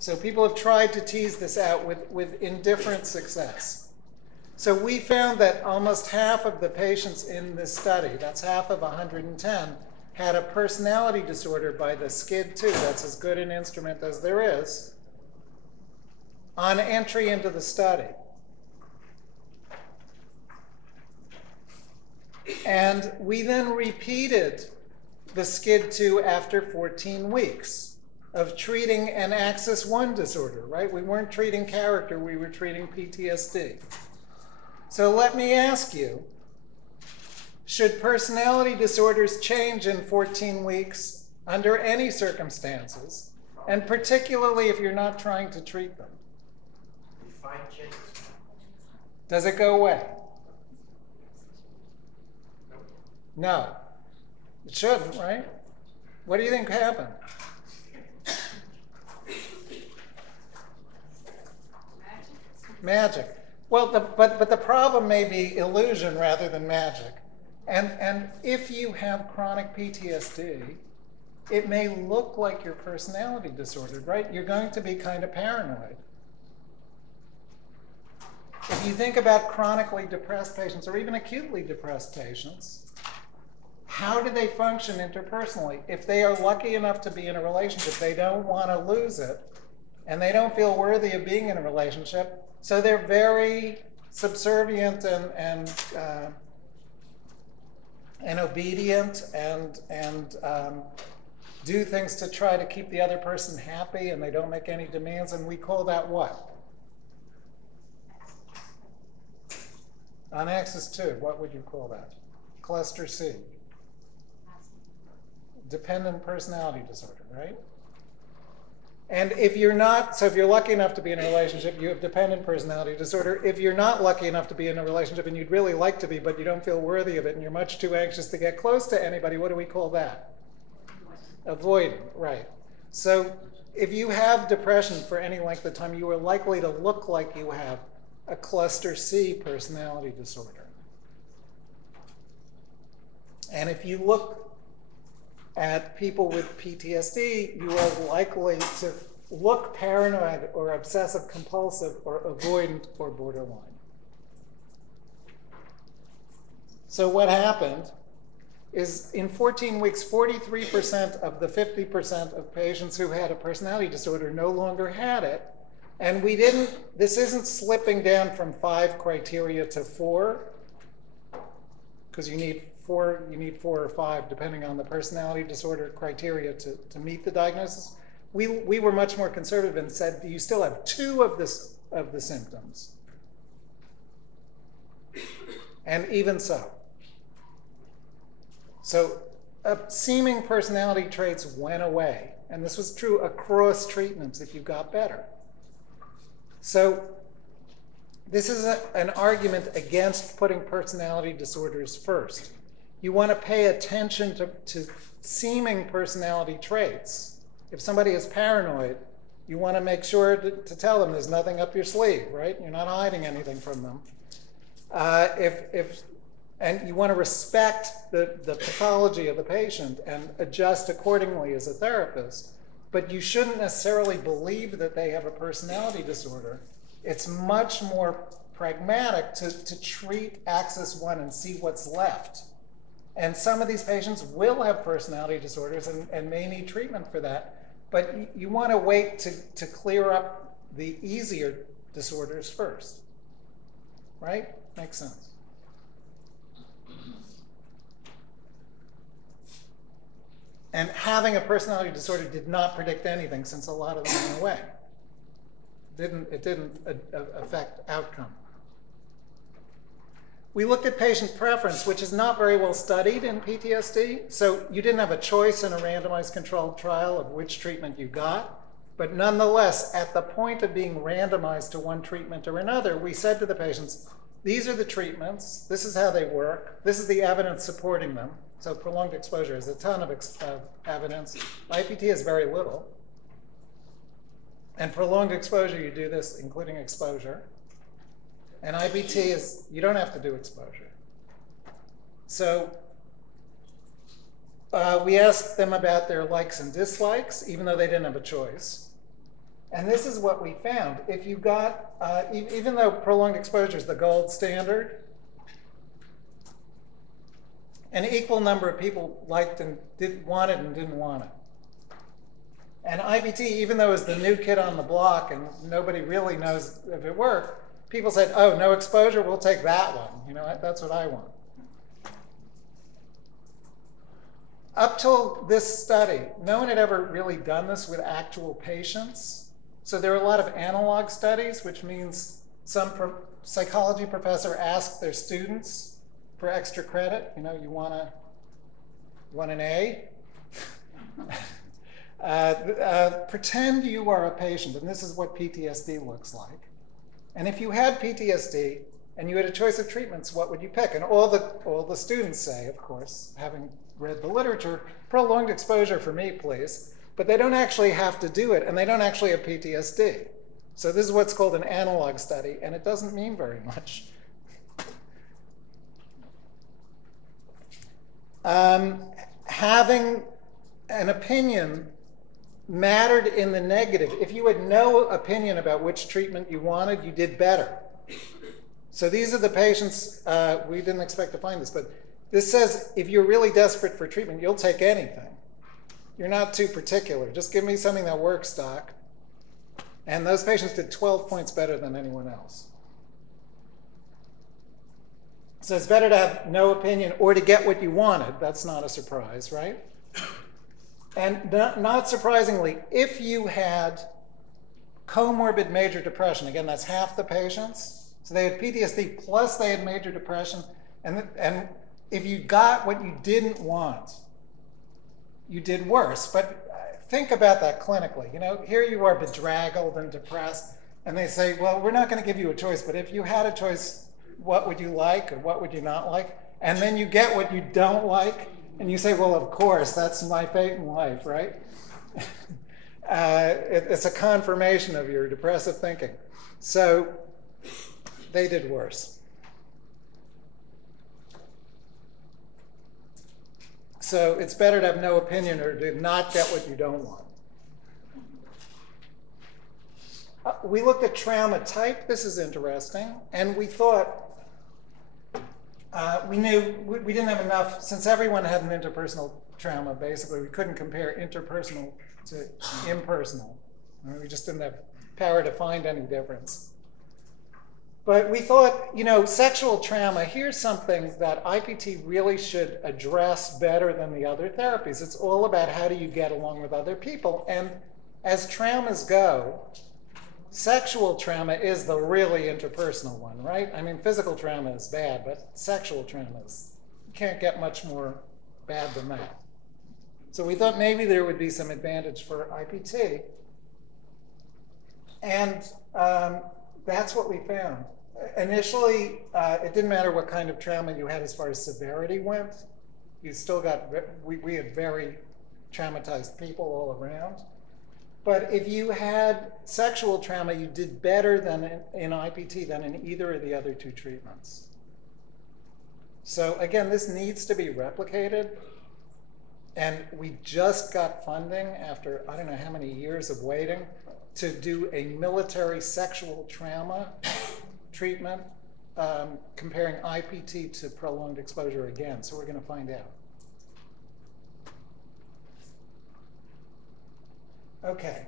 So people have tried to tease this out with indifferent success. So we found that almost half of the patients in this study, that's half of 110, had a personality disorder by the SCID-2, that's as good an instrument as there is, on entry into the study. And we then repeated the SCID-2 after 14 weeks of treating an axis 1 disorder, right? We weren't treating character, we were treating PTSD. So let me ask you, should personality disorders change in 14 weeks under any circumstances, and particularly if you're not trying to treat them? Does it go away? No. It shouldn't, right? What do you think happened? Magic. Well, but the problem may be illusion rather than magic. And if you have chronic PTSD, it may look like your personality disordered, right? You're going to be kind of paranoid. If you think about chronically depressed patients or even acutely depressed patients, how do they function interpersonally? If they are lucky enough to be in a relationship, they don't want to lose it, and they don't feel worthy of being in a relationship, so they're very subservient and obedient and do things to try to keep the other person happy, and they don't make any demands, and we call that what? On axis 2, what would you call that? Cluster C. Dependent personality disorder, right? And if you're not, so if you're lucky enough to be in a relationship, you have dependent personality disorder. If you're not lucky enough to be in a relationship and you'd really like to be, but you don't feel worthy of it and you're much too anxious to get close to anybody, what do we call that? Avoidant, right. So if you have depression for any length of time, you are likely to look like you have a cluster C personality disorder. And if you look at people with PTSD, you are likely to look paranoid or obsessive compulsive or avoidant or borderline. So what happened is in 14 weeks, 43% of the 50% of patients who had a personality disorder no longer had it. And we didn't, this isn't slipping down from 5 criteria to 4, because you need 4 or 5, depending on the personality disorder criteria to meet the diagnosis. We were much more conservative and said, you still have 2 of the symptoms. And even so. So seeming personality traits went away. And this was true across treatments if you got better. So this is an argument against putting personality disorders first. You want to pay attention to seeming personality traits. If somebody is paranoid, you want to make sure to tell them there's nothing up your sleeve, right? You're not hiding anything from them. And you want to respect the pathology of the patient and adjust accordingly as a therapist. But you shouldn't necessarily believe that they have a personality disorder. It's much more pragmatic to treat axis 1 and see what's left. And some of these patients will have personality disorders and may need treatment for that. But you want to wait to clear up the easier disorders first. Right? Makes sense. And having a personality disorder did not predict anything, since a lot of them went away. It didn't affect outcome. We looked at patient preference, which is not very well studied in PTSD. So you didn't have a choice in a randomized controlled trial of which treatment you got. But nonetheless, at the point of being randomized to one treatment or another, we said to the patients, these are the treatments, this is how they work, this is the evidence supporting them. So prolonged exposure is a ton of evidence. IPT is very little. And prolonged exposure, you do this, including exposure. And IPT is, you don't have to do exposure. So we asked them about their likes and dislikes, even though they didn't have a choice. And this is what we found. If you got, even though prolonged exposure is the gold standard, an equal number of people liked and wanted and didn't want it. And IPT, even though it's the new kid on the block and nobody really knows if it worked, people said, oh, no exposure, we'll take that one. You know, that's what I want. Up till this study, no one had ever really done this with actual patients. So there are a lot of analog studies, which means some psychology professor asked their students for extra credit. You know, you want an A? Pretend you are a patient, and this is what PTSD looks like. And if you had PTSD and you had a choice of treatments, what would you pick? And all the students say, of course, having read the literature, prolonged exposure for me, please. But they don't actually have to do it, and they don't actually have PTSD. So this is what's called an analog study, and it doesn't mean very much. Having an opinion mattered in the negative. If you had no opinion about which treatment you wanted, you did better. So these are the patients, we didn't expect to find this, but this says if you're really desperate for treatment, you'll take anything. You're not too particular. Just give me something that works, doc. And those patients did 12 points better than anyone else. So it's better to have no opinion or to get what you wanted. That's not a surprise, right? And not surprisingly, if you had comorbid major depression, again, that's half the patients. So they had PTSD plus they had major depression. And if you got what you didn't want, you did worse. But think about that clinically. You know, here you are bedraggled and depressed, and they say, well, we're not going to give you a choice, but if you had a choice, what would you like or what would you not like? And then you get what you don't like, and you say, well, of course, that's my fate in life, right? It's a confirmation of your depressive thinking. So they did worse. So it's better to have no opinion or to not get what you don't want. We looked at trauma type. This is interesting. And we thought, we knew we didn't have enough, since everyone had an interpersonal trauma, basically, we couldn't compare interpersonal to impersonal. We just didn't have power to find any difference. But we thought, you know, sexual trauma, here's something that IPT really should address better than the other therapies. It's all about how do you get along with other people. And as traumas go, sexual trauma is the really interpersonal one, right? I mean, physical trauma is bad, but sexual trauma is, you can't get much more bad than that. So we thought maybe there would be some advantage for IPT. And that's what we found. Initially, it didn't matter what kind of trauma you had as far as severity went. You still got, we had very traumatized people all around. But if you had sexual trauma, you did better than in IPT than in either of the other two treatments. So again, this needs to be replicated. And we just got funding after, I don't know how many years of waiting, to do a military sexual trauma treatment comparing IPT to prolonged exposure again. So we're going to find out. Okay.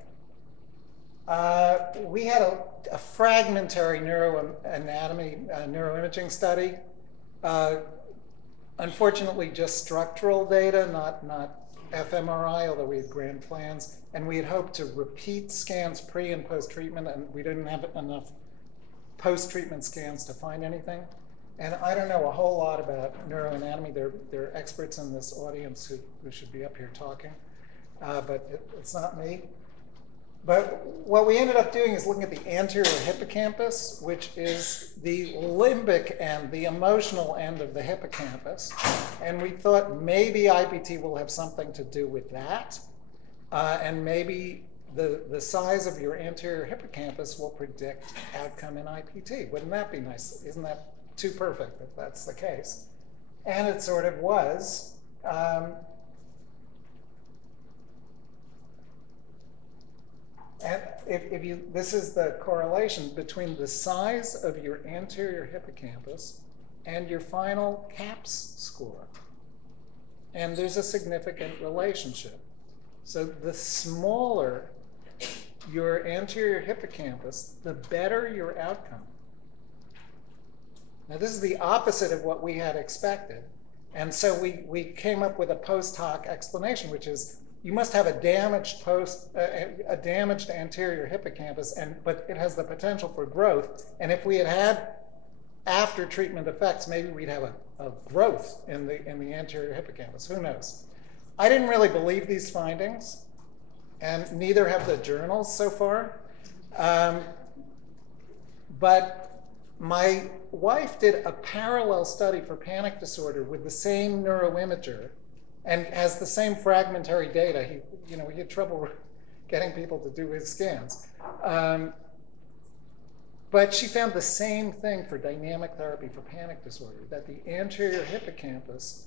We had a fragmentary neuroanatomy, neuroimaging study. Unfortunately, just structural data, not fMRI, although we had grand plans. And we had hoped to repeat scans pre and post-treatment, and we didn't have enough post-treatment scans to find anything. And I don't know a whole lot about neuroanatomy. There are experts in this audience who should be up here talking. But it's not me. But what we ended up doing is looking at the anterior hippocampus, which is the limbic end, the emotional end of the hippocampus. And we thought maybe IPT will have something to do with that. And maybe the size of your anterior hippocampus will predict outcome in IPT. Wouldn't that be nice? Isn't that too perfect if that's the case? And it sort of was. And if you, this is the correlation between the size of your anterior hippocampus and your final CAPS score. And there's a significant relationship. So the smaller your anterior hippocampus, the better your outcome. Now, this is the opposite of what we had expected. And so we came up with a post hoc explanation, which is you must have a damaged anterior hippocampus, but it has the potential for growth. And if we had had after treatment effects, maybe we'd have a growth in the anterior hippocampus. Who knows? I didn't really believe these findings, and neither have the journals so far. But my wife did a parallel study for panic disorder with the same neuroimager and has the same fragmentary data. He had trouble getting people to do his scans. But she found the same thing for dynamic therapy for panic disorder, that the anterior hippocampus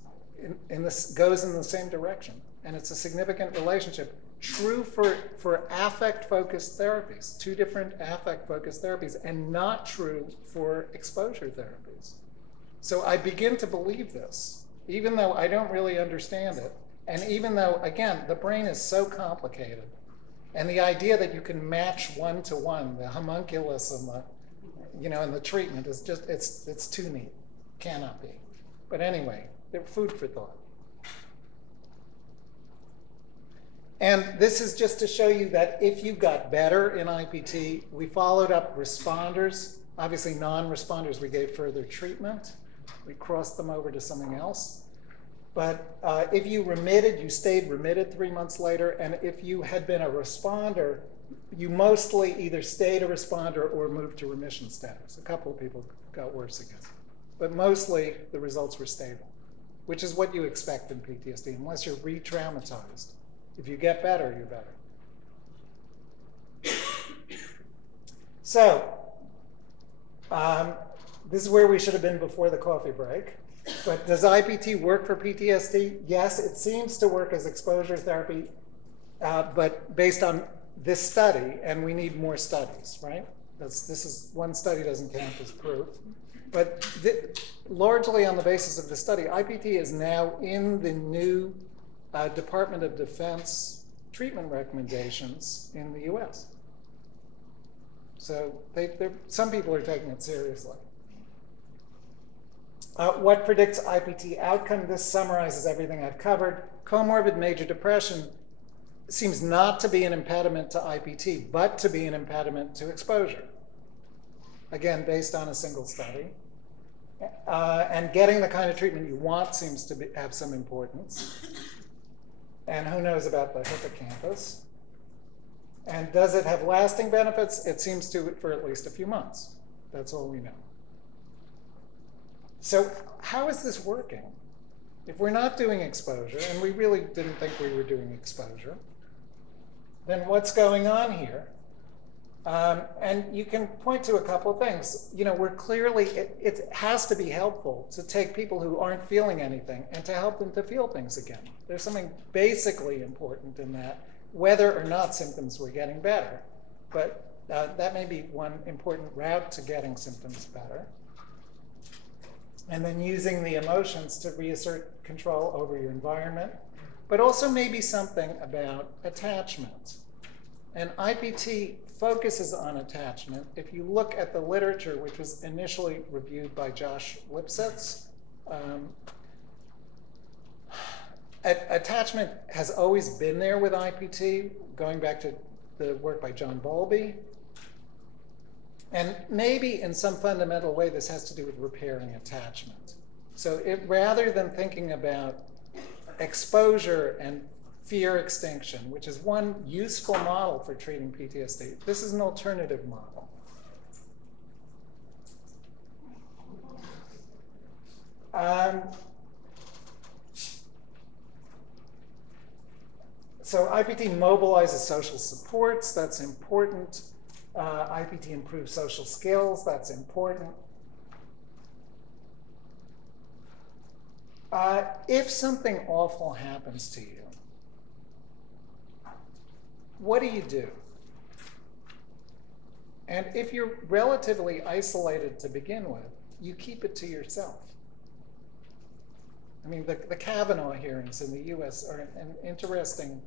goes in the same direction. And it's a significant relationship. True for affect-focused therapies, 2 different affect-focused therapies, and not true for exposure therapies. So I begin to believe this, even though I don't really understand it. And even though, again, the brain is so complicated. And the idea that you can match one-to-one, the homunculus and the treatment is just, it's too neat. Cannot be. But anyway, they're food for thought. And this is just to show you that if you got better in IPT, we followed up responders. Obviously, non-responders, we gave further treatment. We crossed them over to something else. But if you remitted, you stayed remitted 3 months later. And if you had been a responder, you mostly either stayed a responder or moved to remission status. A couple of people got worse again. But mostly, the results were stable, which is what you expect in PTSD, unless you're re-traumatized. If you get better, you're better. So, this is where we should have been before the coffee break. But does IPT work for PTSD? Yes, it seems to work as exposure therapy, but based on this study, and we need more studies, right? One study doesn't count as proof. But largely on the basis of the study, IPT is now in the new Department of Defense treatment recommendations in the US. So some people are taking it seriously. What predicts IPT outcome? This summarizes everything I've covered. Comorbid major depression seems not to be an impediment to IPT, but to be an impediment to exposure. Again, based on a single study. And getting the kind of treatment you want seems to have some importance. And who knows about the hippocampus? And does it have lasting benefits? It seems to for at least a few months. That's all we know. So how is this working? If we're not doing exposure, and we really didn't think we were doing exposure, then what's going on here? And you can point to a couple of things. We're clearly, it has to be helpful to take people who aren't feeling anything and to help them to feel things again. There's something basically important in that, whether or not symptoms were getting better. But that may be one important route to getting symptoms better. And then using the emotions to reassert control over your environment, but also maybe something about attachment. And IPT focuses on attachment. If you look at the literature, which was initially reviewed by Josh Lipsetz, attachment has always been there with IPT, going back to the work by John Bowlby. And maybe in some fundamental way, this has to do with repairing attachment. So rather than thinking about exposure and fear extinction, which is one useful model for treating PTSD, this is an alternative model. So IPT mobilizes social supports, that's important. IPT improves social skills, that's important. If something awful happens to you, what do you do? And if you're relatively isolated to begin with, you keep it to yourself. I mean, the Kavanaugh hearings in the US are an interesting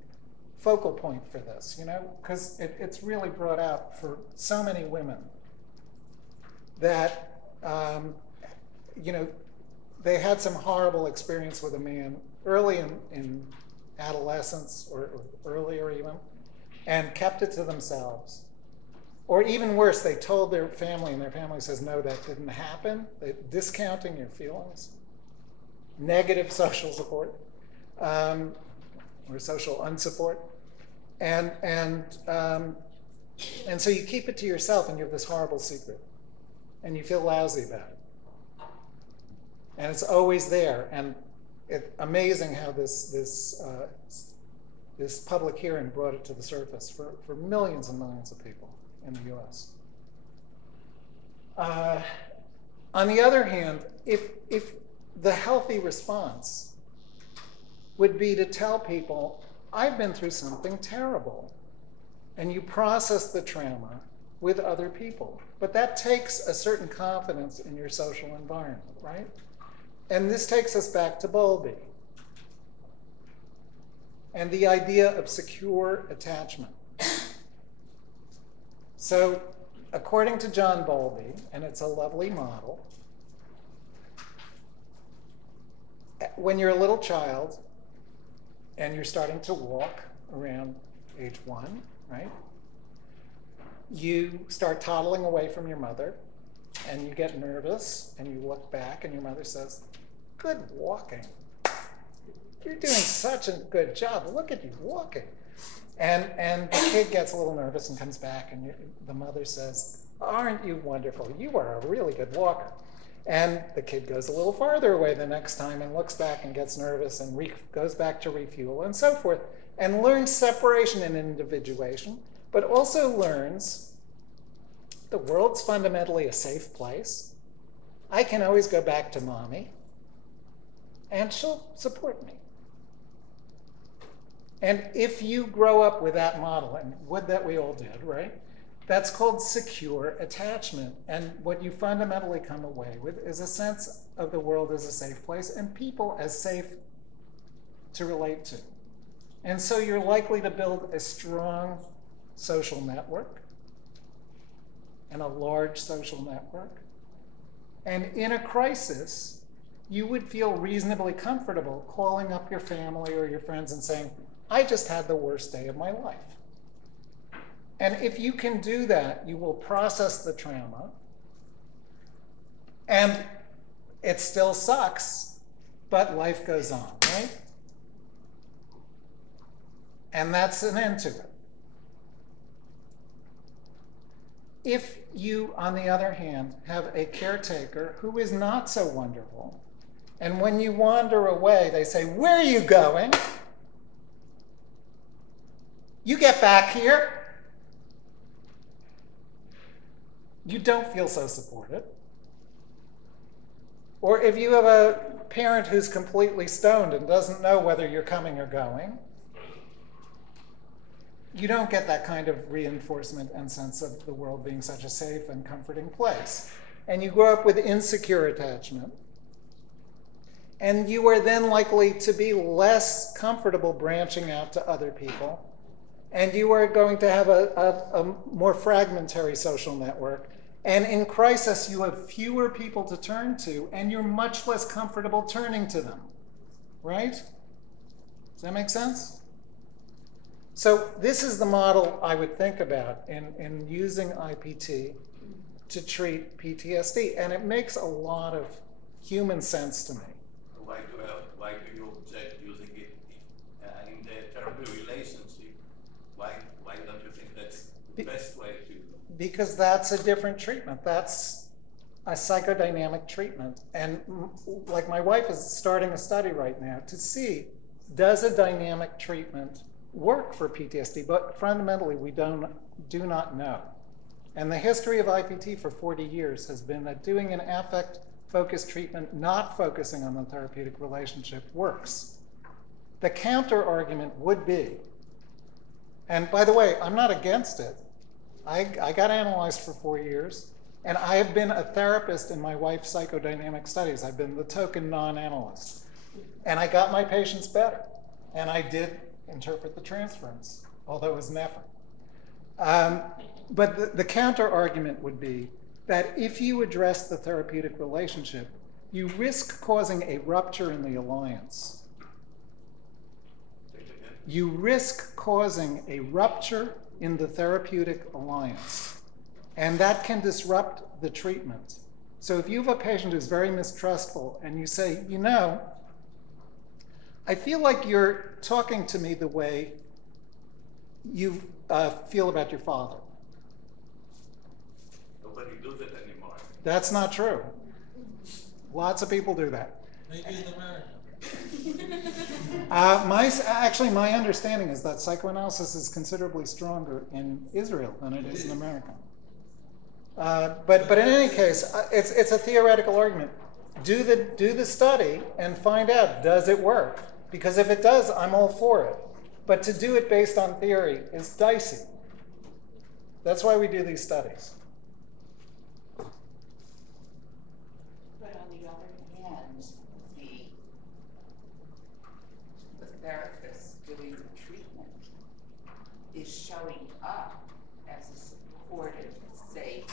focal point for this, you know, because it's really brought out for so many women that, you know, they had some horrible experience with a man early in adolescence or earlier even, and kept it to themselves. Or even worse, they told their family, and their family says, no, that didn't happen. They're discounting your feelings. Negative social support, or social unsupport. And so you keep it to yourself, and you have this horrible secret. And you feel lousy about it. And it's always there. And it's amazing how this public hearing brought it to the surface for millions and millions of people in the US. On the other hand, if the healthy response would be to tell people, I've been through something terrible, and you process the trauma with other people. But that takes a certain confidence in your social environment, right? And this takes us back to Bowlby and the idea of secure attachment. So according to John Bowlby, and it's a lovely model, when you're a little child and you're starting to walk around age 1, right? You start toddling away from your mother, and you get nervous, and you look back, and your mother says, good walking. You're doing such a good job. Look at you walking. And the kid gets a little nervous and comes back, and the mother says, aren't you wonderful? You are a really good walker. And the kid goes a little farther away the next time and looks back and gets nervous and goes back to refuel and so forth, and learns separation and individuation, but also learns the world's fundamentally a safe place. I can always go back to mommy, and she'll support me. And if you grow up with that model, and would that we all did, right? That's called secure attachment. And what you fundamentally come away with is a sense of the world as a safe place and people as safe to relate to. And so you're likely to build a strong social network and a large social network. And in a crisis, you would feel reasonably comfortable calling up your family or your friends and saying, I just had the worst day of my life. And if you can do that, you will process the trauma. And it still sucks, but life goes on, right? And that's an end to it. If you, on the other hand, have a caretaker who is not so wonderful, and when you wander away, they say, where are you going? You get back here. You don't feel so supported. Or if you have a parent who's completely stoned and doesn't know whether you're coming or going, you don't get that kind of reinforcement and sense of the world being such a safe and comforting place. And you grow up with insecure attachment. And you are then likely to be less comfortable branching out to other people. And you are going to have a more fragmentary social network. And in crisis, you have fewer people to turn to, and you're much less comfortable turning to them, right? Does that make sense? So this is the model I would think about in using IPT to treat PTSD, and it makes a lot of human sense to me. Why do you object using it in the therapy relationship? Why don't you think that's the best way to? Because that's a different treatment. That's a psychodynamic treatment. And like my wife is starting a study right now to see, does a dynamic treatment work for PTSD? But fundamentally, we do not know. And the history of IPT for 40 years has been that doing an affect-focused treatment, not focusing on the therapeutic relationship, works. The counter argument would be, and by the way, I'm not against it. I got analyzed for 4 years, and I have been a therapist in my wife's psychodynamic studies. I've been the token non-analyst. And I got my patients better. And I did interpret the transference, although it was an effort. But the counter argument would be that if you address the therapeutic relationship, you risk causing a rupture in the alliance. You risk causing a rupture in the therapeutic alliance. And that can disrupt the treatment. So if you have a patient who's very mistrustful and you say, you know, I feel like you're talking to me the way you feel about your father. Nobody does it anymore. That's not true. Lots of people do that. Maybe in America. Actually, my understanding is that psychoanalysis is considerably stronger in Israel than it is in America. But in any case, it's a theoretical argument. Do the study and find out, does it work? Because if it does, I'm all for it. But to do it based on theory is dicey. That's why we do these studies. But on the other hand, the therapist doing the treatment is showing up as a supportive, safe.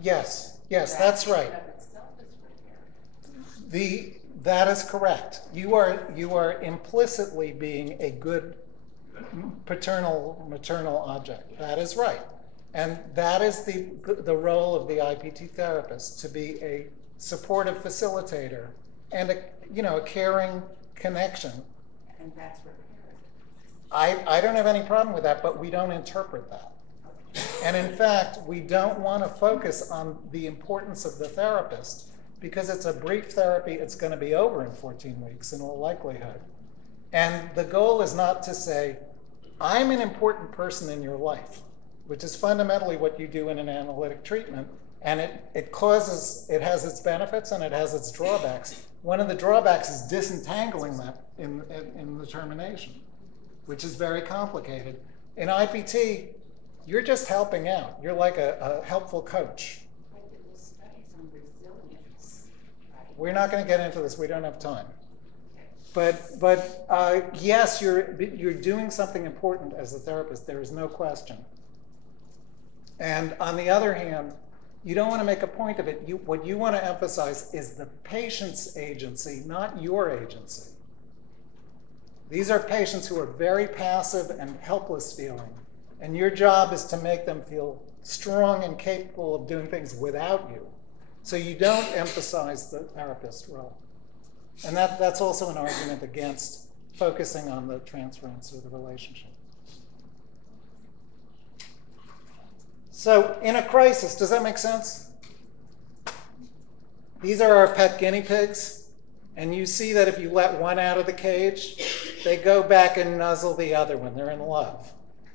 Yes, that's right. That in of itself is repair. That is correct. You are implicitly being a good maternal object. That is right. And that is the role of the IPT therapist, to be a supportive facilitator and a caring connection. And that's repair. I don't have any problem with that, but we don't interpret that. And in fact, we don't want to focus on the importance of the therapist, because it's a brief therapy. It's going to be over in 14 weeks in all likelihood. And the goal is not to say, I'm an important person in your life, which is fundamentally what you do in an analytic treatment. And it has its benefits and it has its drawbacks. One of the drawbacks is disentangling that in the termination, which is very complicated. In IPT, you're just helping out. You're like a helpful coach. Like in the studies on resilience, right? We're not going to get into this. We don't have time. But yes, you're doing something important as a therapist. There is no question. And on the other hand, you don't want to make a point of it. What you want to emphasize is the patient's agency, not your agency. These are patients who are very passive and helpless feeling. And your job is to make them feel strong and capable of doing things without you. So you don't emphasize the therapist role. And that's also an argument against focusing on the transference or the relationship. So in a crisis, does that make sense? These are our pet guinea pigs. And you see that if you let one out of the cage, they go back and nuzzle the other when they're in love.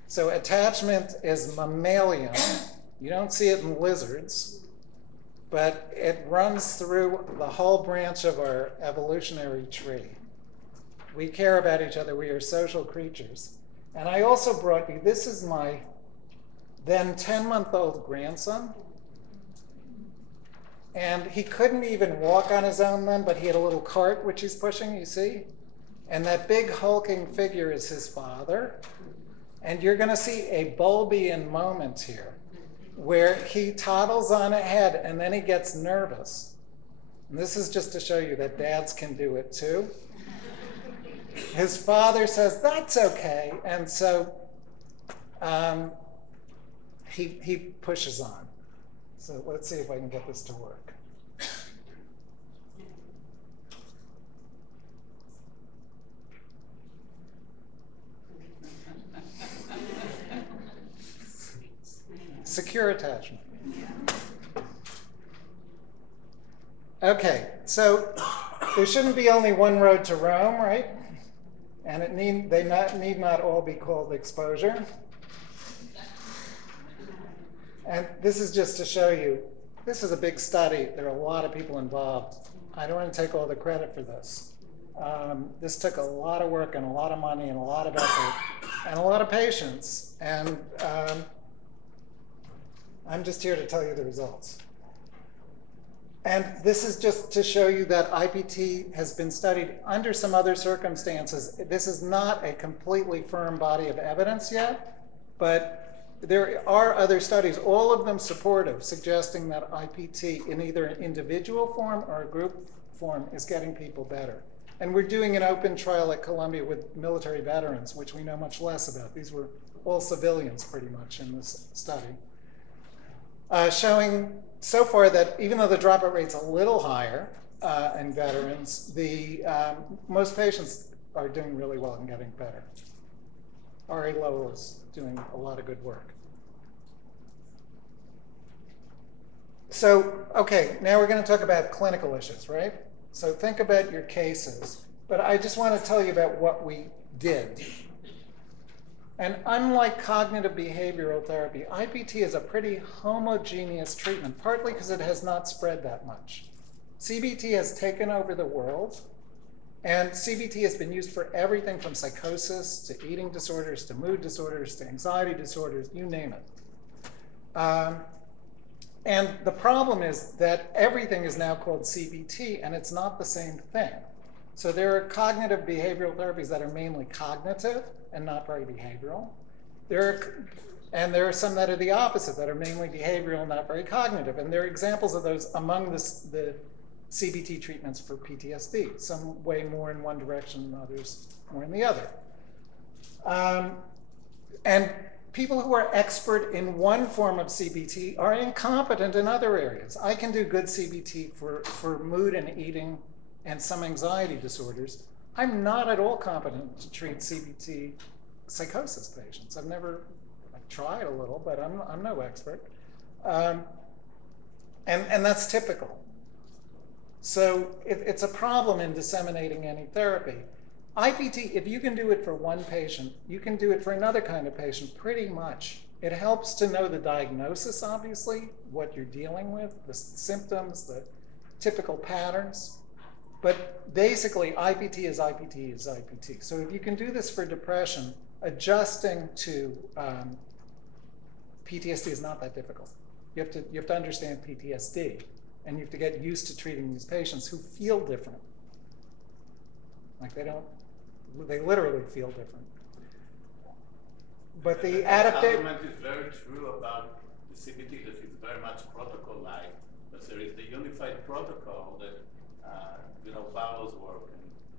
So attachment is mammalian. You don't see it in lizards, but it runs through the whole branch of our evolutionary tree. We care about each other. We are social creatures. And I also brought you, this is my then 10-month-old grandson. And he couldn't even walk on his own then, but he had a little cart which he's pushing, you see? And that big hulking figure is his father. And you're going to see a Bulbian moment here where he toddles on ahead and then he gets nervous. And this is just to show you that dads can do it too. His father says, that's okay. And so he pushes on. So let's see if I can get this to work. Secure attachment. Okay, so there shouldn't be only one road to Rome, right? And they need not all be called exposure. And this is just to show you, this is a big study. There are a lot of people involved. I don't want to take all the credit for this. This took a lot of work and a lot of money and a lot of effort and a lot of patience. And I'm just here to tell you the results. And this is just to show you that IPT has been studied under some other circumstances. This is not a completely firm body of evidence yet, but there are other studies, all of them supportive, suggesting that IPT in either an individual form or a group form is getting people better. And we're doing an open trial at Columbia with military veterans, which we know much less about. These were all civilians pretty much in this study. Showing so far that even though the dropout rate's a little higher in veterans, most patients are doing really well and getting better. R.A. Lowell is doing a lot of good work. So, okay, now we're going to talk about clinical issues, right? So think about your cases. But I just want to tell you about what we did. And unlike cognitive behavioral therapy, IPT is a pretty homogeneous treatment, partly because it has not spread that much. CBT has taken over the world, and CBT has been used for everything from psychosis to eating disorders to mood disorders to anxiety disorders, you name it. And the problem is that everything is now called CBT, and it's not the same thing. So there are cognitive behavioral therapies that are mainly cognitive and not very behavioral. There are some that are the opposite, that are mainly behavioral and not very cognitive. And there are examples of those among the CBT treatments for PTSD. Some way more in one direction and others more in the other. And people who are expert in one form of CBT are incompetent in other areas. I can do good CBT for mood and eating and some anxiety disorders. I'm not at all competent to treat CBT psychosis patients. I've tried a little, but I'm no expert. And that's typical. So it's a problem in disseminating any therapy. IPT, if you can do it for one patient, you can do it for another kind of patient pretty much. It helps to know the diagnosis, obviously, what you're dealing with, the symptoms, the typical patterns. But basically, IPT is IPT is IPT. So if you can do this for depression, adjusting to PTSD is not that difficult. You have to understand PTSD, and you have to get used to treating these patients who feel different. Like they literally feel different. But the adaptation... The argument is very true about the CBT, that it's very much protocol-like, but there is the unified protocol that follows work.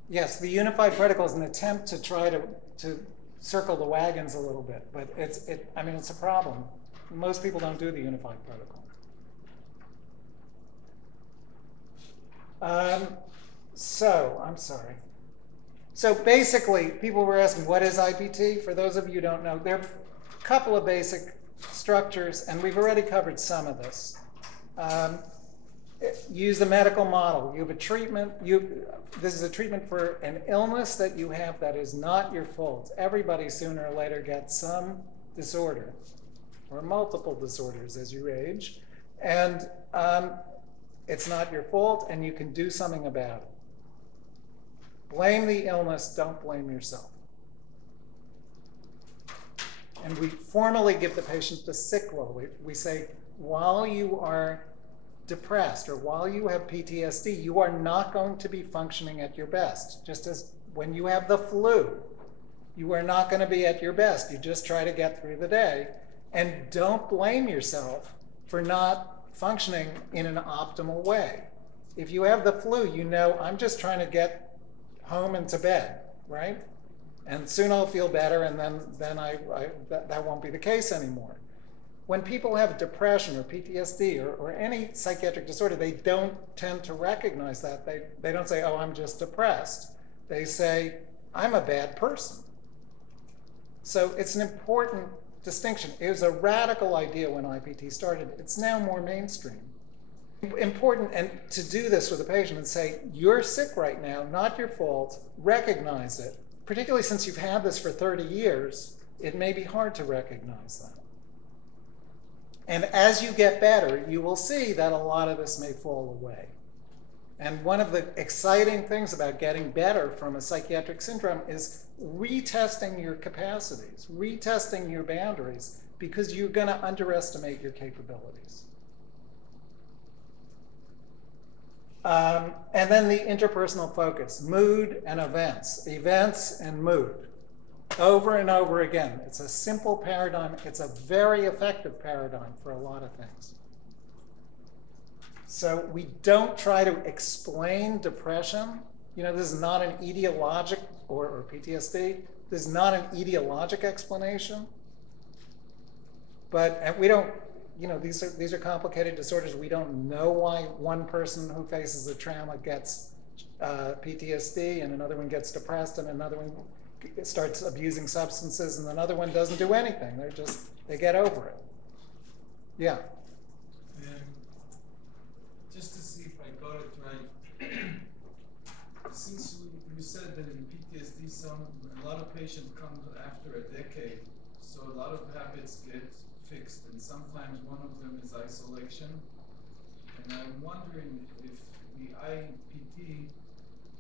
Yes, the unified protocol is an attempt to try to circle the wagons a little bit, but it's a problem. Most people don't do the unified protocol. I'm sorry. So basically, people were asking, what is IPT? For those of you who don't know, there are a couple of basic structures, and we've already covered some of this. Use the medical model. You have a treatment. This is a treatment for an illness that you have that is not your fault. Everybody sooner or later gets some disorder, or multiple disorders as you age, and it's not your fault, and you can do something about it. Blame the illness, don't blame yourself. And we formally give the patient the sick-low. We say, while you are depressed or while you have PTSD, you are not going to be functioning at your best. Just as when you have the flu, you are not going to be at your best. You just try to get through the day. And don't blame yourself for not functioning in an optimal way. If you have the flu, you know, I'm just trying to get home and to bed, right? And soon I'll feel better, and then that won't be the case anymore. When people have depression or PTSD or any psychiatric disorder, they don't tend to recognize that. They don't say, oh, I'm just depressed. They say, I'm a bad person. So it's an important distinction. It was a radical idea when IPT started. It's now more mainstream. Important and to do this with a patient and say, you're sick right now, not your fault, recognize it. Particularly since you've had this for 30 years, it may be hard to recognize that. And as you get better, you will see that a lot of this may fall away. And one of the exciting things about getting better from a psychiatric syndrome is retesting your capacities, retesting your boundaries, because you're going to underestimate your capabilities. And then the interpersonal focus, mood and events and mood, over and over again. It's a simple paradigm. It's a very effective paradigm for a lot of things. So we don't try to explain depression. You know, this is not an etiologic, or PTSD, this is not an etiologic explanation. But we don't, you know, these are complicated disorders. We don't know why one person who faces a trauma gets PTSD and another one gets depressed and another one starts abusing substances and another one doesn't do anything. They get over it. Yeah. Just to see if I got it right, since you said that in PTSD, a lot of patients come after a decade, so a lot of habits get fixed, and sometimes one of them is isolation. And I'm wondering if the IPT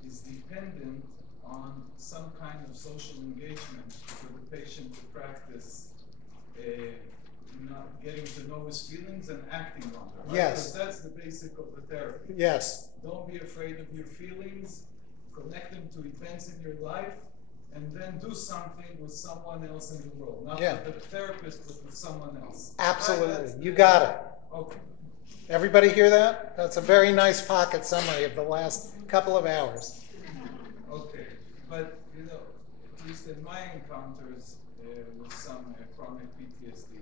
is dependent on some kind of social engagement for the patient to practice not getting to know his feelings and acting on them. Right? Yes. Because that's the basic of the therapy. Yes. Don't be afraid of your feelings, connect them to events in your life, and then do something with someone else in the world. Not with the therapist, but with someone else. Absolutely. Right? You got it. Okay. Everybody hear that? That's a very nice pocket summary of the last couple of hours. Okay. But, you know, at least in my encounters with some chronic PTSD,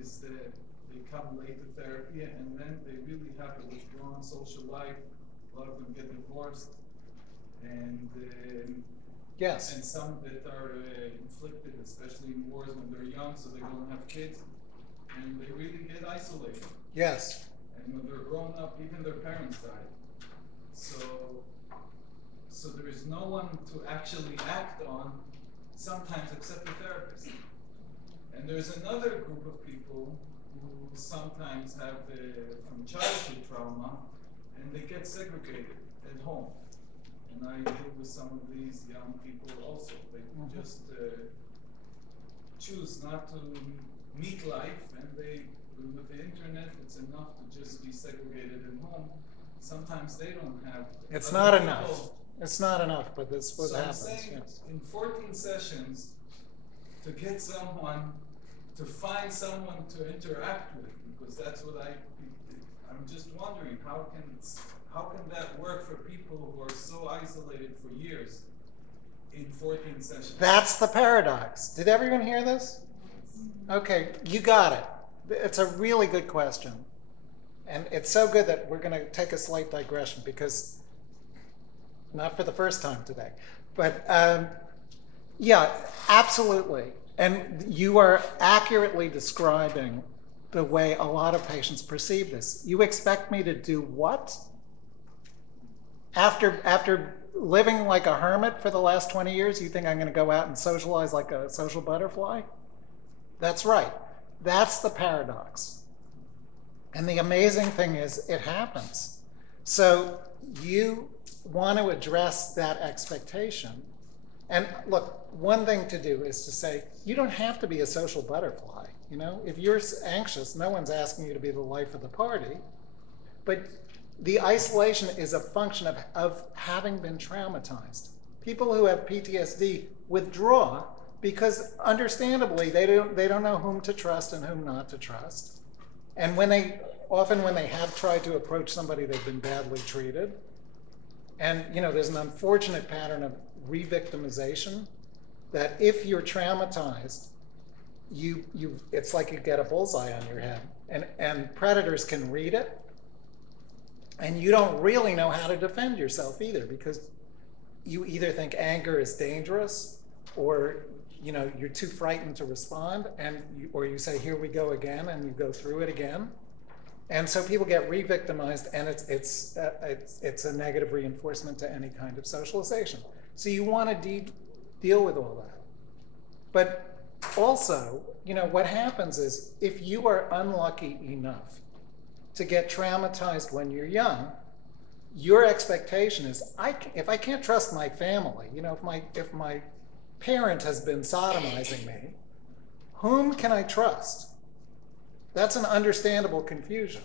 is that they come late to therapy and then they really have a withdrawn social life. A lot of them get divorced, and yes, and some that are inflicted, especially in wars when they're young, so they don't have kids, and they really get isolated. Yes. And when they're grown up, even their parents died. So there is no one to actually act on, sometimes except the therapist. And there's another group of people who sometimes have from childhood trauma, and they get segregated at home. And I deal with some of these young people also. They just choose not to meet life, and with the internet, it's enough to just be segregated at home. Sometimes they don't have. It's not enough. It's not enough, but this is what happens. I'm saying yes. In 14 sessions, to get someone, to find someone to interact with, because that's what I'm just wondering, how can that work for people who are so isolated for years in 14 sessions? That's the paradox. Did everyone hear this? Okay, you got it. It's a really good question. And it's so good that we're going to take a slight digression, because not for the first time today. But yeah, absolutely. And you are accurately describing the way a lot of patients perceive this. You expect me to do what? After living like a hermit for the last 20 years, you think I'm going to go out and socialize like a social butterfly? That's right. That's the paradox. And the amazing thing is, it happens. So you want to address that expectation. And look, one thing to do is to say, you don't have to be a social butterfly. You know, if you're anxious, no one's asking you to be the life of the party. But the isolation is a function of having been traumatized. People who have PTSD withdraw because, understandably, they don't know whom to trust and whom not to trust. And often when they have tried to approach somebody, they've been badly treated. And you know, there's an unfortunate pattern of re-victimization that if you're traumatized, it's like you get a bullseye on your head, and predators can read it, and you don't really know how to defend yourself either, because you either think anger is dangerous, or you know, you're too frightened to respond, or you say, here we go again, and you go through it again. And so people get re-victimized, and it's a negative reinforcement to any kind of socialization. So you want to deal with all that. But also, you know, what happens is, if you are unlucky enough to get traumatized when you're young, your expectation is, if I can't trust my family, you know, if my parent has been sodomizing me, Whom can I trust? That's an understandable confusion.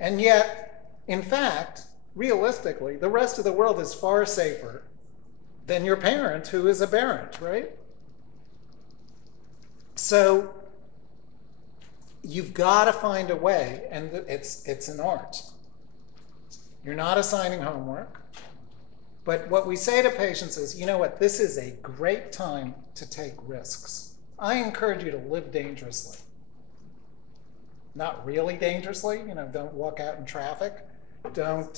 And yet, in fact, realistically, the rest of the world is far safer than your parent who is aberrant, right? So you've got to find a way, and it's an art. You're not assigning homework. But what we say to patients is, you know what, this is a great time to take risks. I encourage you to live dangerously. Not really dangerously, you know, don't walk out in traffic, don't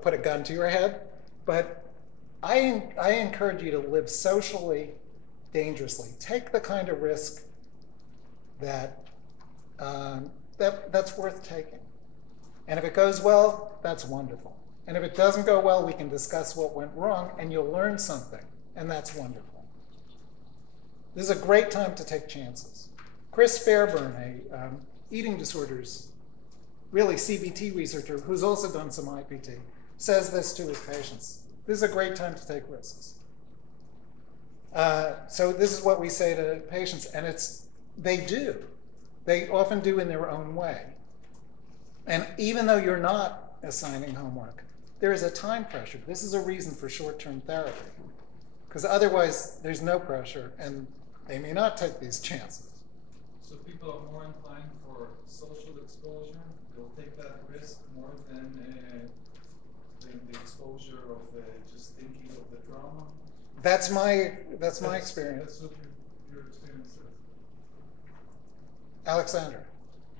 put a gun to your head, but I encourage you to live socially dangerously. Take the kind of risk that's worth taking. And if it goes well, that's wonderful. And if it doesn't go well, we can discuss what went wrong, and you'll learn something, and that's wonderful. This is a great time to take chances. Chris Fairburn, a eating disorders, really CBT researcher who's also done some IPT, says this to his patients. This is a great time to take risks. So this is what we say to patients, and they do. They often do in their own way. And even though you're not assigning homework, there is a time pressure. This is a reason for short-term therapy, because otherwise there's no pressure, and they may not take these chances. So people are more inclined for social exposure. They'll take that risk more than the exposure of just thinking of the drama. That's my experience. That's what your experience is. Alexandra.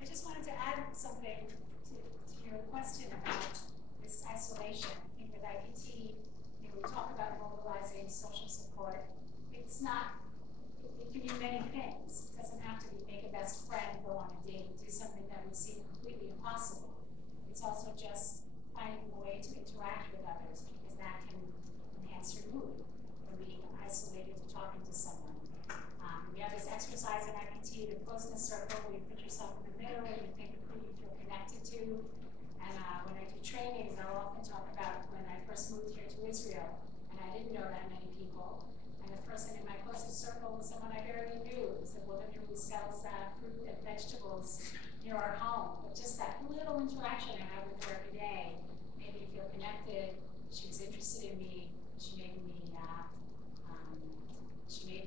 I just wanted to add something to your question about this isolation. I think with IPT, we talk about mobilizing social support. It's not, it can be many things. It doesn't have to be make a best friend, go on a date, do something that would seem completely impossible. It's also just finding a way to interact with others, because that can enhance your mood from being isolated to talking to someone. We have this exercise in IPT, the closeness circle, where you put yourself in the middle and you think of who you feel connected to. And when I do trainings, I'll often talk about when I first moved here to Israel, and I didn't know that many people. And the person in my closest circle was someone I barely knew. It was a woman who sells fruit and vegetables near our home. But just that little interaction I had with her every day made me feel connected. She was interested in me. She made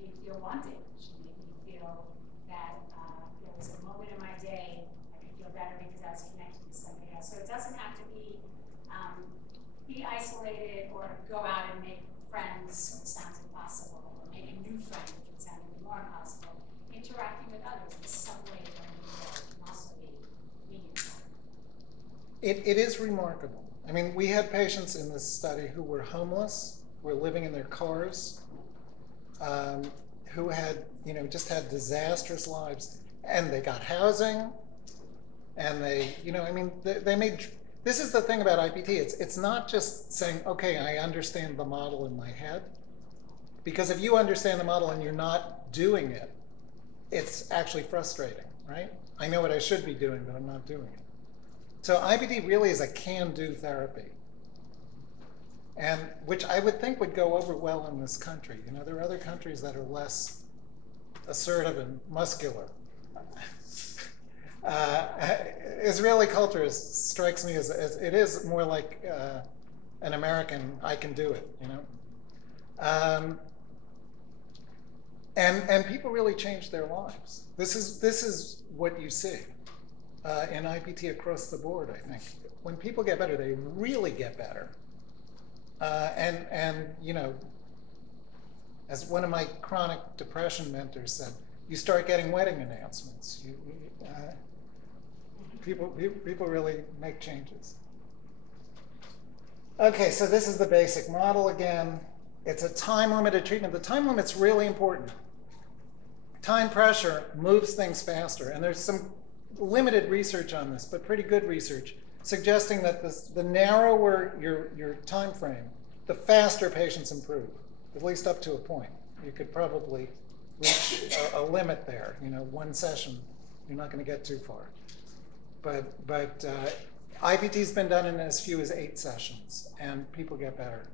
me feel wanted. She made me feel that there was a moment in my day I could feel better because I was connected to somebody else. So it doesn't have to be isolated or go out and make friends, which sounds impossible, or make a new friend, which would sound even more impossible. Interacting with others in some way can also be meaningful. It is remarkable. I mean, we had patients in this study who were homeless, were living in their cars, who had, just had disastrous lives, and they got housing, and they made. This is the thing about IPT. It's not just saying, okay, I understand the model in my head, because if you understand the model and you're not doing it, it's actually frustrating, right? I know what I should be doing, but I'm not doing it. So IPT really is a can-do therapy, and which I would think would go over well in this country. There are other countries that are less assertive and muscular. Israeli culture strikes me as it is more like an American, I can do it, and people really change their lives. This is what you see in IPT across the board, I think. When people get better, they really get better. As one of my chronic depression mentors said, you start getting wedding announcements. People really make changes. Okay, so this is the basic model again. It's a time-limited treatment. The time limit's really important. Time pressure moves things faster, and there's some limited research on this, but pretty good research, suggesting that the narrower your time frame, the faster patients improve, at least up to a point. You could probably reach a limit there. One session, you're not going to get too far. But IPT's been done in as few as 8 sessions, and people get better.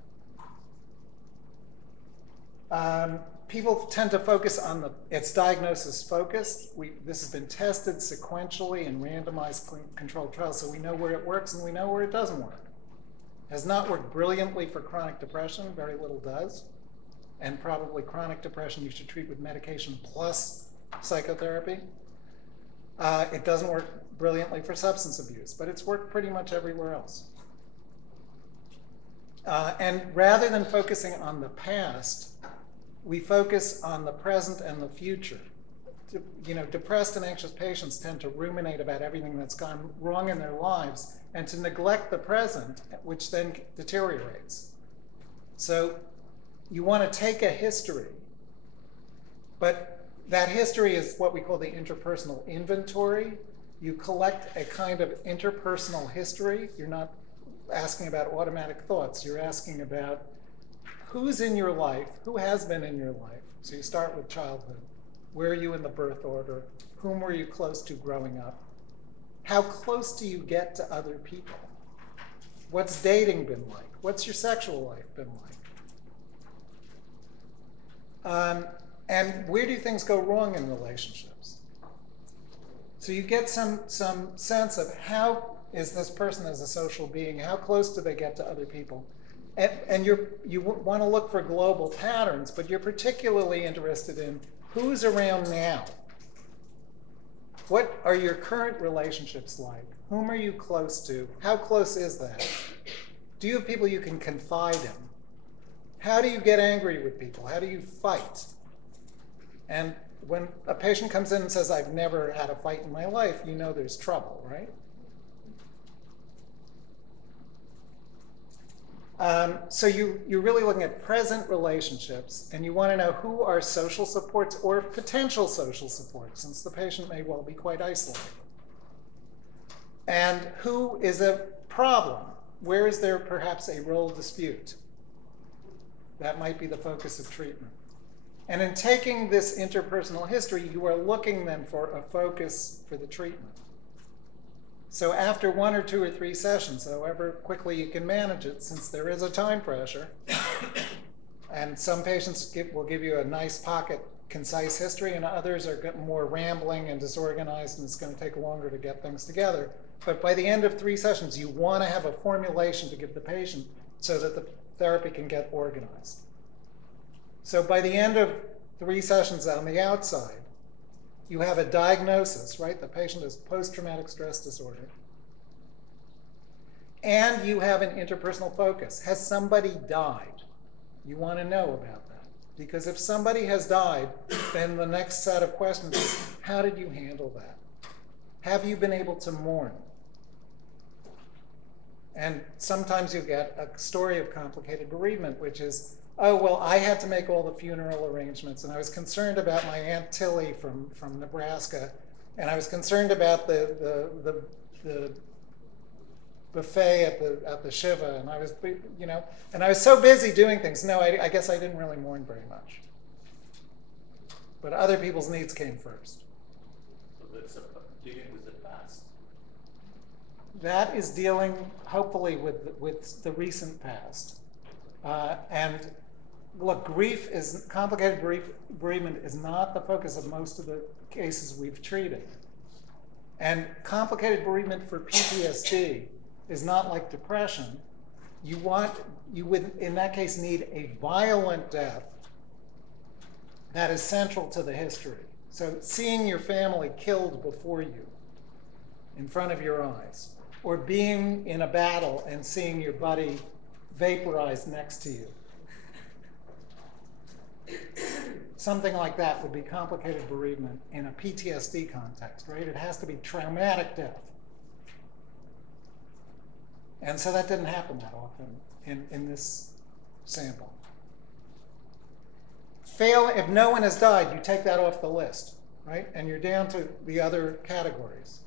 People tend to focus on it's diagnosis focused. This has been tested sequentially in randomized controlled trials, so we know where it works and we know where it doesn't work. Has not worked brilliantly for chronic depression, very little does. And probably chronic depression you should treat with medication plus psychotherapy. It doesn't work brilliantly for substance abuse, but it's worked pretty much everywhere else. And rather than focusing on the past, we focus on the present and the future. Depressed and anxious patients tend to ruminate about everything that's gone wrong in their lives and to neglect the present, which then deteriorates. So you want to take a history, but that history is what we call the interpersonal inventory. You collect a kind of interpersonal history. You're not asking about automatic thoughts. You're asking about who's in your life, who has been in your life. So you start with childhood. Where are you in the birth order? Whom were you close to growing up? How close do you get to other people? What's dating been like? What's your sexual life been like? And where do things go wrong in relationships? So you get some sense of how is this person as a social being? How close do they get to other people? And you want to look for global patterns, but you're particularly interested in who's around now. What are your current relationships like? Whom are you close to? How close is that? Do you have people you can confide in? How do you get angry with people? How do you fight? And when a patient comes in and says, I've never had a fight in my life, you know there's trouble, right? So you're really looking at present relationships, and you want to know who are social supports or potential social supports, since the patient may well be quite isolated. And who is a problem? Where is there perhaps a role dispute? That might be the focus of treatment. And in taking this interpersonal history, you are looking then for a focus for the treatment. So after 1 or 2 or 3 sessions, however quickly you can manage it, since there is a time pressure, and some patients will give you a nice pocket, concise history, and others are more rambling and disorganized, and it's going to take longer to get things together. But by the end of 3 sessions, you want to have a formulation to give the patient so that the therapy can get organized. So by the end of 3 sessions on the outside, you have a diagnosis, right? The patient has post-traumatic stress disorder. And you have an interpersonal focus. Has somebody died? You want to know about that. Because if somebody has died, then the next set of questions is, how did you handle that? Have you been able to mourn? And sometimes you get a story of complicated bereavement, which is, oh, well, I had to make all the funeral arrangements, and I was concerned about my Aunt Tilly from Nebraska, and I was concerned about the buffet at the Shiva, and I was, and I was so busy doing things. No, I guess I didn't really mourn very much. But other people's needs came first. So that's dealing with the past. That is dealing, hopefully, with the recent past. And look, complicated bereavement is not the focus of most of the cases we've treated. And complicated bereavement for PTSD is not like depression. You would, in that case, need a violent death that is central to the history. So seeing your family killed before you, in front of your eyes, or being in a battle and seeing your buddy vaporized next to you. Something like that would be complicated bereavement in a PTSD context, right? It has to be traumatic death. And so that didn't happen that often in this sample. If no one has died, you take that off the list, right? And you're down to the other categories.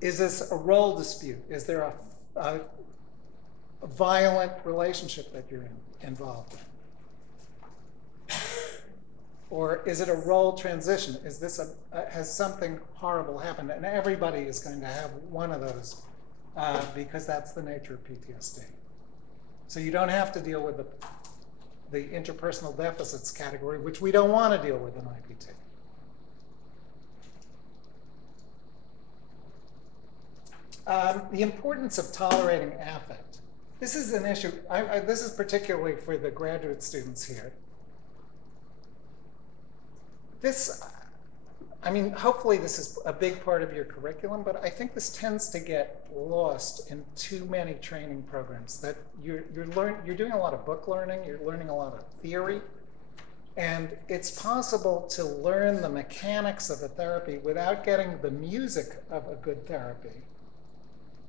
Is this a role dispute? Is there a violent relationship that you're involved in? Or is it a role transition? Is this has something horrible happened? And everybody is going to have one of those because that's the nature of PTSD. So you don't have to deal with the interpersonal deficits category, which we don't want to deal with in IPT. The importance of tolerating affect. This is an issue. This is particularly for the graduate students here. I mean, hopefully this is a big part of your curriculum, but I think this tends to get lost in too many training programs. That you're doing a lot of book learning, you're learning a lot of theory, and it's possible to learn the mechanics of a therapy without getting the music of a good therapy,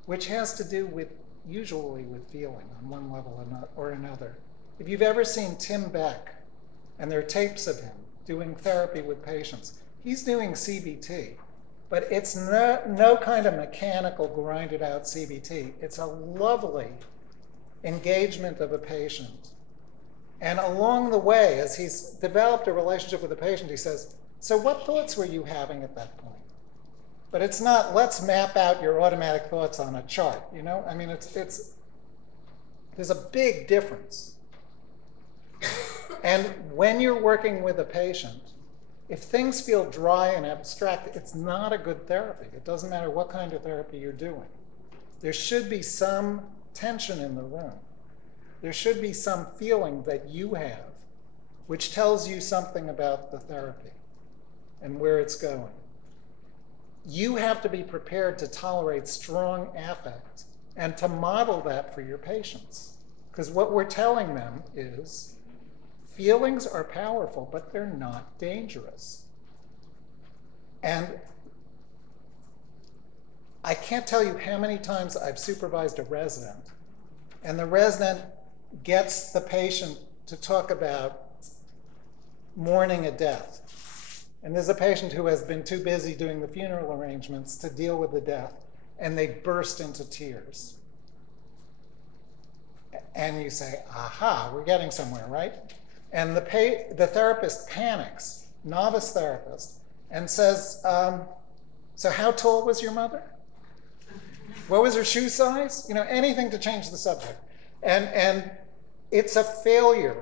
which has to do with, usually with feeling on one level or another. If you've ever seen Tim Beck, and there are tapes of him doing therapy with patients, he's doing CBT, but it's no kind of mechanical, grinded out CBT. It's a lovely engagement of a patient. And along the way, as he's developed a relationship with the patient, he says, so what thoughts were you having at that point? But it's not, let's map out your automatic thoughts on a chart, you know? I mean, there's a big difference. And when you're working with a patient, if things feel dry and abstract, it's not a good therapy. It doesn't matter what kind of therapy you're doing. There should be some tension in the room. There should be some feeling that you have, which tells you something about the therapy and where it's going. You have to be prepared to tolerate strong affect and to model that for your patients. Because what we're telling them is, feelings are powerful, but they're not dangerous. And I can't tell you how many times I've supervised a resident, and the resident gets the patient to talk about mourning a death. And there's a patient who has been too busy doing the funeral arrangements to deal with the death, and they burst into tears. And you say, aha, we're getting somewhere, right? And the therapist panics, novice therapist, and says, so how tall was your mother? What was her shoe size? You know, anything to change the subject. And it's a failure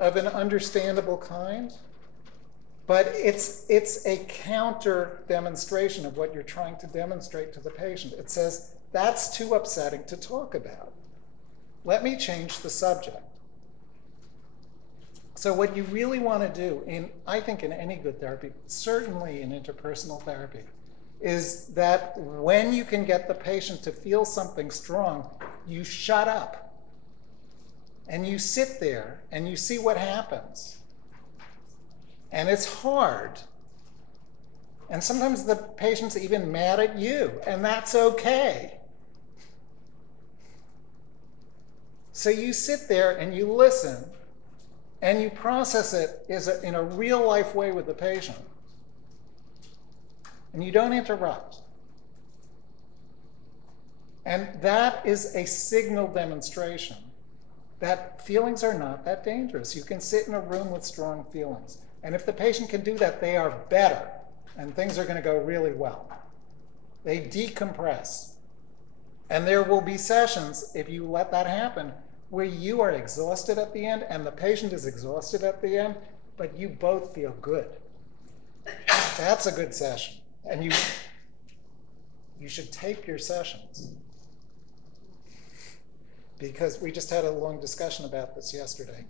of an understandable kind, but it's a counter demonstration of what you're trying to demonstrate to the patient. It says, that's too upsetting to talk about. Let me change the subject. So what you really want to do, I think in any good therapy, certainly in interpersonal therapy, is that when you can get the patient to feel something strong, you shut up. And you sit there and you see what happens. And it's hard. And sometimes the patient's even mad at you, and that's okay. So you sit there and you listen, and you process it in a real life way with the patient. And you don't interrupt. And that is a signal demonstration that feelings are not that dangerous. You can sit in a room with strong feelings. And if the patient can do that, they are better, and things are going to go really well. They decompress. And there will be sessions, if you let that happen, where you are exhausted at the end and the patient is exhausted at the end, but you both feel good. That's a good session. And you should tape your sessions. Because we just had a long discussion about this yesterday.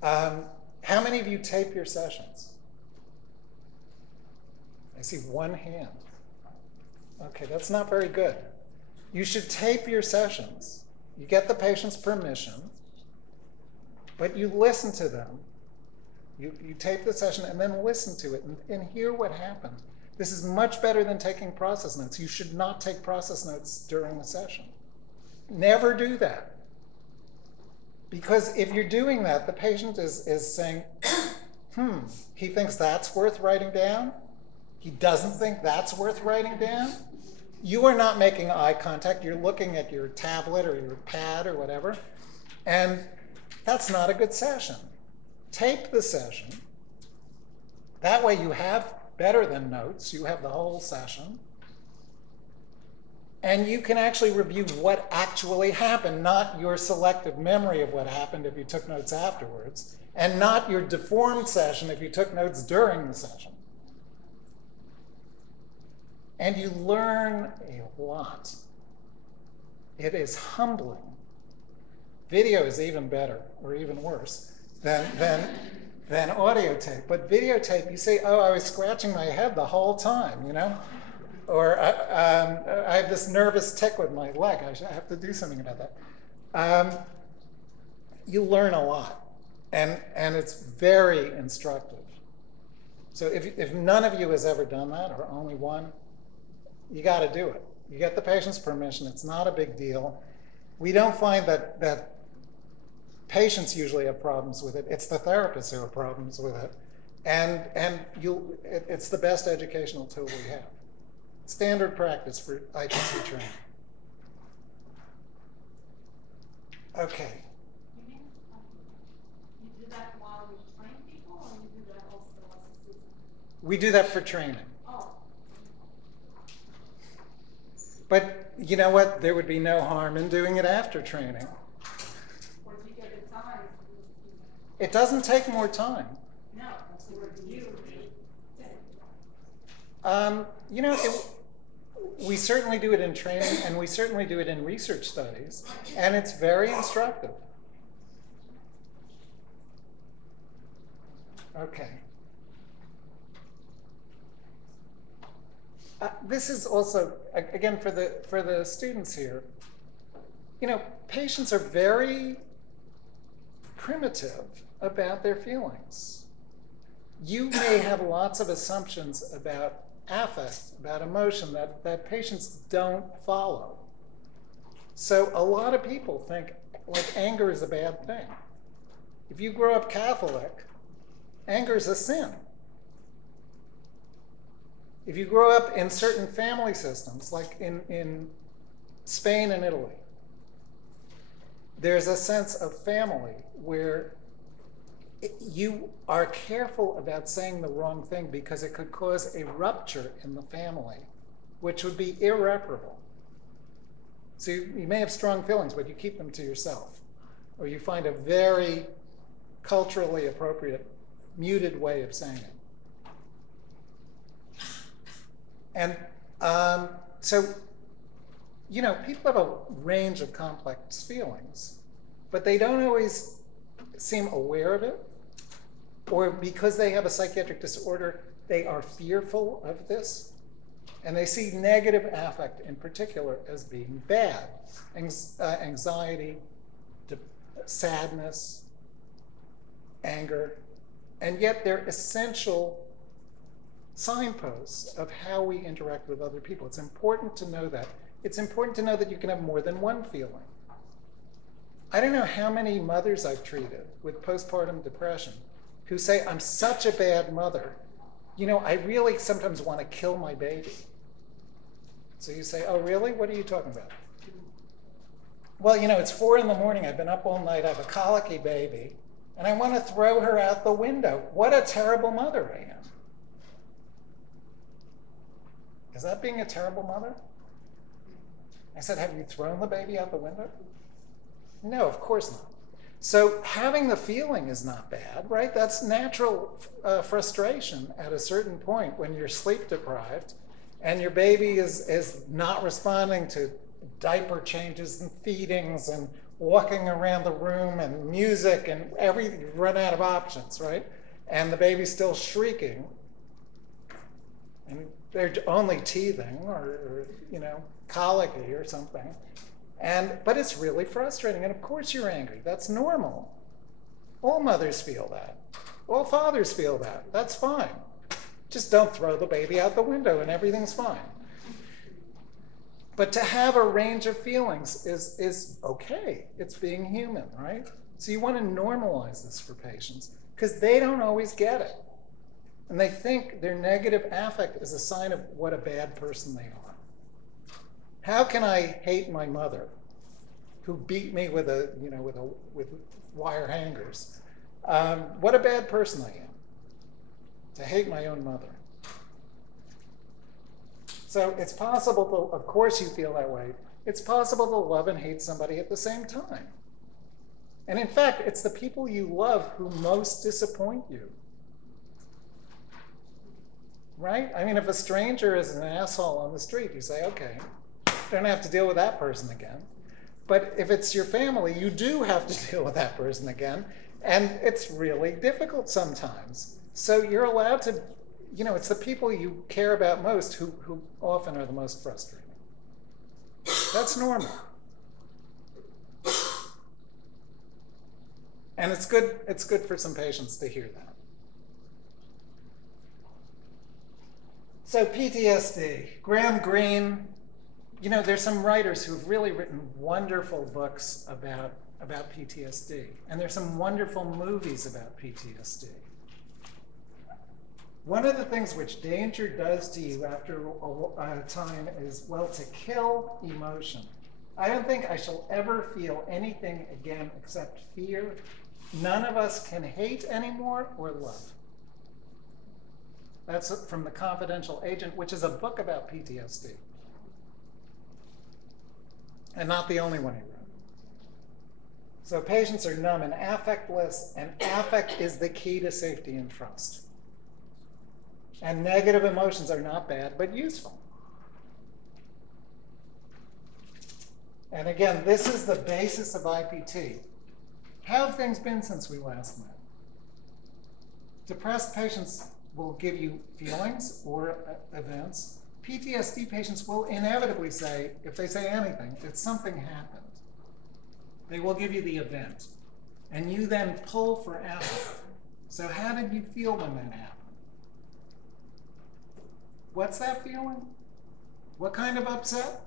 How many of you tape your sessions? I see one hand. Okay, that's not very good. You should tape your sessions. You get the patient's permission, but you listen to them. You tape the session and then listen to it and hear what happened. This is much better than taking process notes. You should not take process notes during the session. Never do that. Because if you're doing that, the patient is saying, he thinks that's worth writing down. He doesn't think that's worth writing down. You are not making eye contact. You're looking at your tablet or your pad or whatever. And that's not a good session. Tape the session. That way you have better than notes. You have the whole session. And you can actually review what actually happened, not your selective memory of what happened if you took notes afterwards, and not your deformed session if you took notes during the session. And you learn a lot. It is humbling. Video is even better, or even worse, than audio tape. But videotape, you say, oh, I was scratching my head the whole time, you know? Or I have this nervous tick with my leg. I have to do something about that. You learn a lot, and it's very instructive. So if none of you has ever done that, or only one, you got to do it. You get the patient's permission. It's not a big deal. We don't find that patients usually have problems with it. It's the therapists who have problems with it. And it's the best educational tool we have. Standard practice for IPT training. Okay. You do that while you train people, or you do that also as a system? We do that for training. Oh. But you know what? There would be no harm in doing it after training. Or do you get the time? It doesn't take more time. No, that's what you You know, we certainly do it in training, and we certainly do it in research studies, and it's very instructive. Okay. This is also, again, for the students here, you know, patients are very primitive about their feelings. You may have lots of assumptions about affect, about emotion that patients don't follow. So a lot of people think like anger is a bad thing. If you grow up Catholic, anger is a sin. If you grow up in certain family systems, like in Spain and Italy, there's a sense of family where you are careful about saying the wrong thing because it could cause a rupture in the family, which would be irreparable. So you may have strong feelings, but you keep them to yourself. Or you find a very culturally appropriate, muted way of saying it. And so, you know, people have a range of complex feelings, but they don't always seem aware of it. Or because they have a psychiatric disorder, they are fearful of this. And they see negative affect in particular as being bad. Anxiety, sadness, anger. And yet they're essential signposts of how we interact with other people. It's important to know that. It's important to know that you can have more than one feeling. I don't know how many mothers I've treated with postpartum depression who say, I'm such a bad mother. You know, I really sometimes want to kill my baby. So you say, oh, really? What are you talking about? Well, you know, it's 4 in the morning. I've been up all night. I have a colicky baby. And I want to throw her out the window. What a terrible mother I am. Is that being a terrible mother? I said, have you thrown the baby out the window? No, of course not. So having the feeling is not bad, right? That's natural frustration at a certain point when you're sleep deprived and your baby is not responding to diaper changes and feedings and walking around the room and music and everything. You run out of options, right? And the baby's still shrieking and they're only teething or you know, colicky or something. But it's really frustrating, and of course you're angry. That's normal. All mothers feel that. All fathers feel that. That's fine. Just don't throw the baby out the window and everything's fine. But to have a range of feelings is okay. It's being human, right? So you want to normalize this for patients because they don't always get it. And they think their negative affect is a sign of what a bad person they are. How can I hate my mother, who beat me with with wire hangers? What a bad person I am to hate my own mother. So it's possible to, of course you feel that way. It's possible to love and hate somebody at the same time. And in fact, it's the people you love who most disappoint you. Right? I mean, if a stranger is an asshole on the street, you say, okay, don't have to deal with that person again. But if it's your family, you do have to deal with that person again. And it's really difficult sometimes. So you're allowed to, you know, it's the people you care about most who often are the most frustrating. That's normal. And it's good for some patients to hear that. So PTSD, Graham Greene, you know, there's some writers who've really written wonderful books about PTSD. And there's some wonderful movies about PTSD. One of the things which danger does to you after a time is, well, to kill emotion. I don't think I shall ever feel anything again except fear. None of us can hate anymore or love. That's from The Confidential Agent, which is a book about PTSD. And not the only one he wrote. So patients are numb and affectless, and affect is the key to safety and trust. And negative emotions are not bad, but useful. And again, this is the basis of IPT. How have things been since we last met? Depressed patients will give you feelings or events. PTSD patients will inevitably say, if they say anything, it's something happened. They will give you the event. And you then pull for affect. So how did you feel when that happened? What's that feeling? What kind of upset?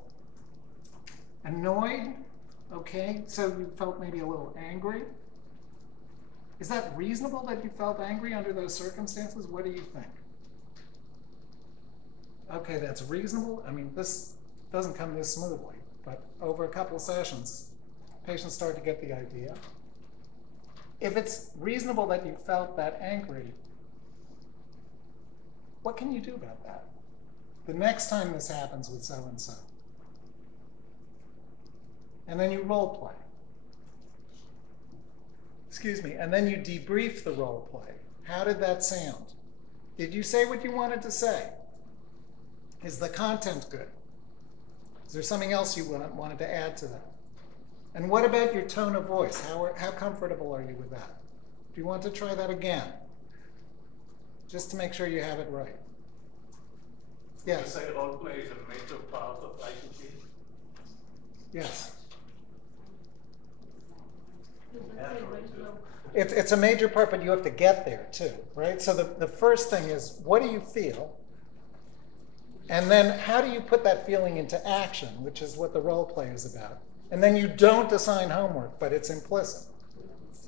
Annoyed? Okay, so you felt maybe a little angry. Is that reasonable that you felt angry under those circumstances? What do you think? Okay, that's reasonable. I mean, this doesn't come this smoothly, but over a couple of sessions, patients start to get the idea. If it's reasonable that you felt that angry, what can you do about that? The next time this happens with so-and-so. And then you role play. Excuse me, and then you debrief the role play. How did that sound? Did you say what you wanted to say? Is the content good? Is there something else you wanted to add to that? And what about your tone of voice? How comfortable are you with that? Do you want to try that again? Just to make sure you have it right. Yes? You say role play is a major part of IPT? Yes. Yeah, It's a major part, but you have to get there too, right? So the first thing is, what do you feel? And then how do you put that feeling into action, which is what the role play is about. And then you don't assign homework, but it's implicit.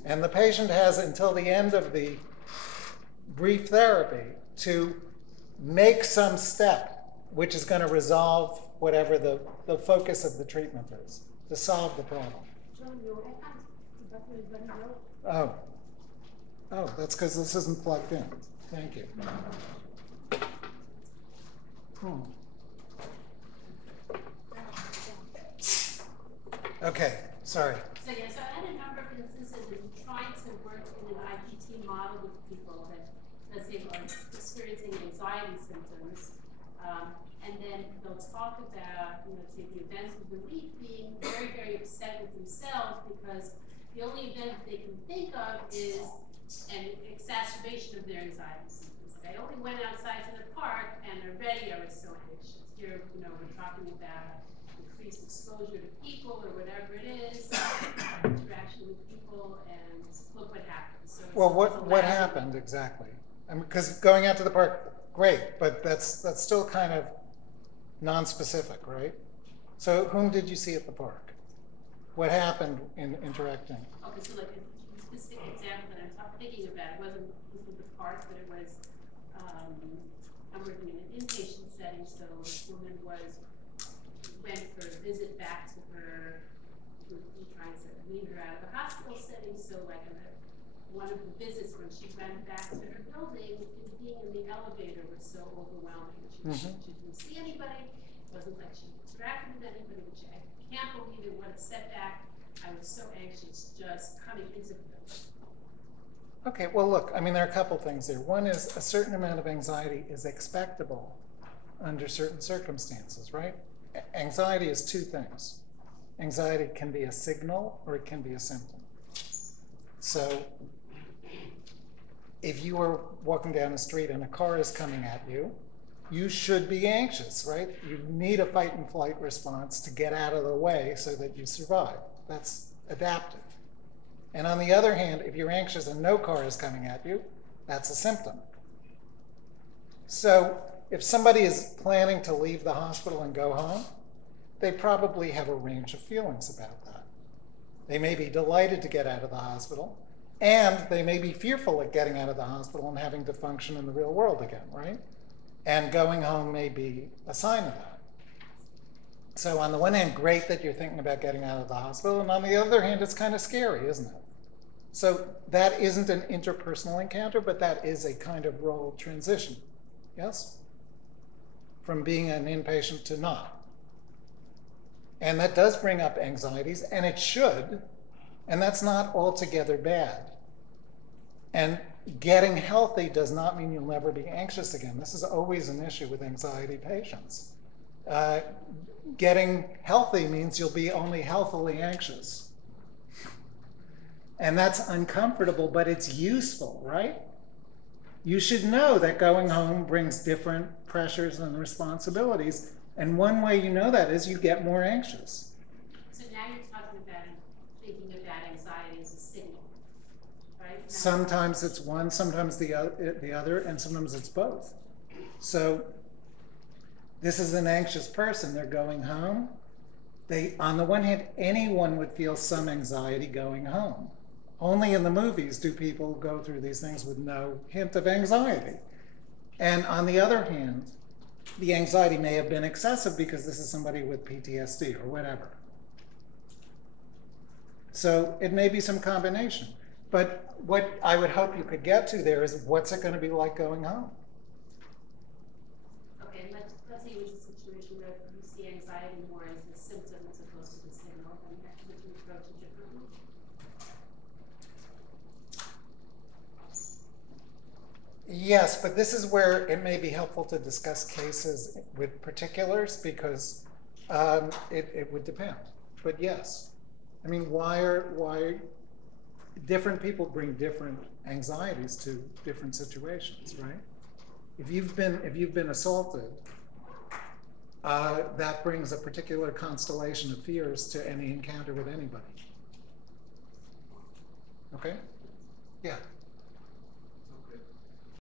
And the patient has until the end of the brief therapy to make some step which is going to resolve whatever the focus of the treatment is, to solve the problem. Oh, that's because this isn't plugged in. Thank you. Okay, sorry. So yeah, so I had a number of instances of trying to work in an IPT model with people that, let's say, are experiencing anxiety symptoms, and then they'll talk about, you know, say the events of relief being very, very upset with themselves because the only event they can think of is an exacerbation of their anxiety symptoms. They only went outside to the park and already I was so anxious. Here, you know, we're talking about increased exposure to people or whatever it is, interaction with people, and look what happened. So well, what happened exactly? Because going out to the park, great, but that's still kind of non-specific, right? So whom did you see at the park? What happened in interacting? Okay, so like a specific example that I'm thinking about, it wasn't the park, but it was, I'm working in an inpatient setting, so this woman went for a visit back to her, trying to wean her out of the hospital setting, so like one of the visits when she went back to her building, being in the elevator was so overwhelming. She didn't see anybody. It wasn't like she interacted with anybody, which I can't believe it. What a setback. I was so anxious just coming into the building. Okay, well, look, I mean, there are a couple things there. One is a certain amount of anxiety is expectable under certain circumstances, right? Anxiety is two things. Anxiety can be a signal or it can be a symptom. So if you are walking down the street and a car is coming at you, you should be anxious, right? You need a fight and flight response to get out of the way so that you survive. That's adaptive. And on the other hand, if you're anxious and no car is coming at you, that's a symptom. So if somebody is planning to leave the hospital and go home, they probably have a range of feelings about that. They may be delighted to get out of the hospital, and they may be fearful at getting out of the hospital and having to function in the real world again, right? And going home may be a sign of that. So on the one hand, great that you're thinking about getting out of the hospital, and on the other hand, it's kind of scary, isn't it? So that isn't an interpersonal encounter, but that is a kind of role transition, yes? From being an inpatient to not. And that does bring up anxieties, and it should, and that's not altogether bad. And getting healthy does not mean you'll never be anxious again. This is always an issue with anxiety patients. Getting healthy means you'll be only healthily anxious. And that's uncomfortable, but it's useful, right? You should know that going home brings different pressures and responsibilities. And one way you know that is you get more anxious. So now you're talking about thinking about anxiety as a signal, right? Now, Sometimes it's one, sometimes the other, and sometimes it's both. So this is an anxious person. They're going home. On the one hand, anyone would feel some anxiety going home. Only in the movies do people go through these things with no hint of anxiety. And on the other hand, the anxiety may have been excessive because this is somebody with PTSD or whatever. So it may be some combination. But what I would hope you could get to there is, what's it going to be like going home? Okay, let's say it was a situation where you see anxiety more as the symptom as opposed to the signal, and would you approach it differently? Yes, but this is where it may be helpful to discuss cases with particulars, because it would depend. But yes, I mean, why different people bring different anxieties to different situations, right? If you've been assaulted, that brings a particular constellation of fears to any encounter with anybody. Okay? Yeah.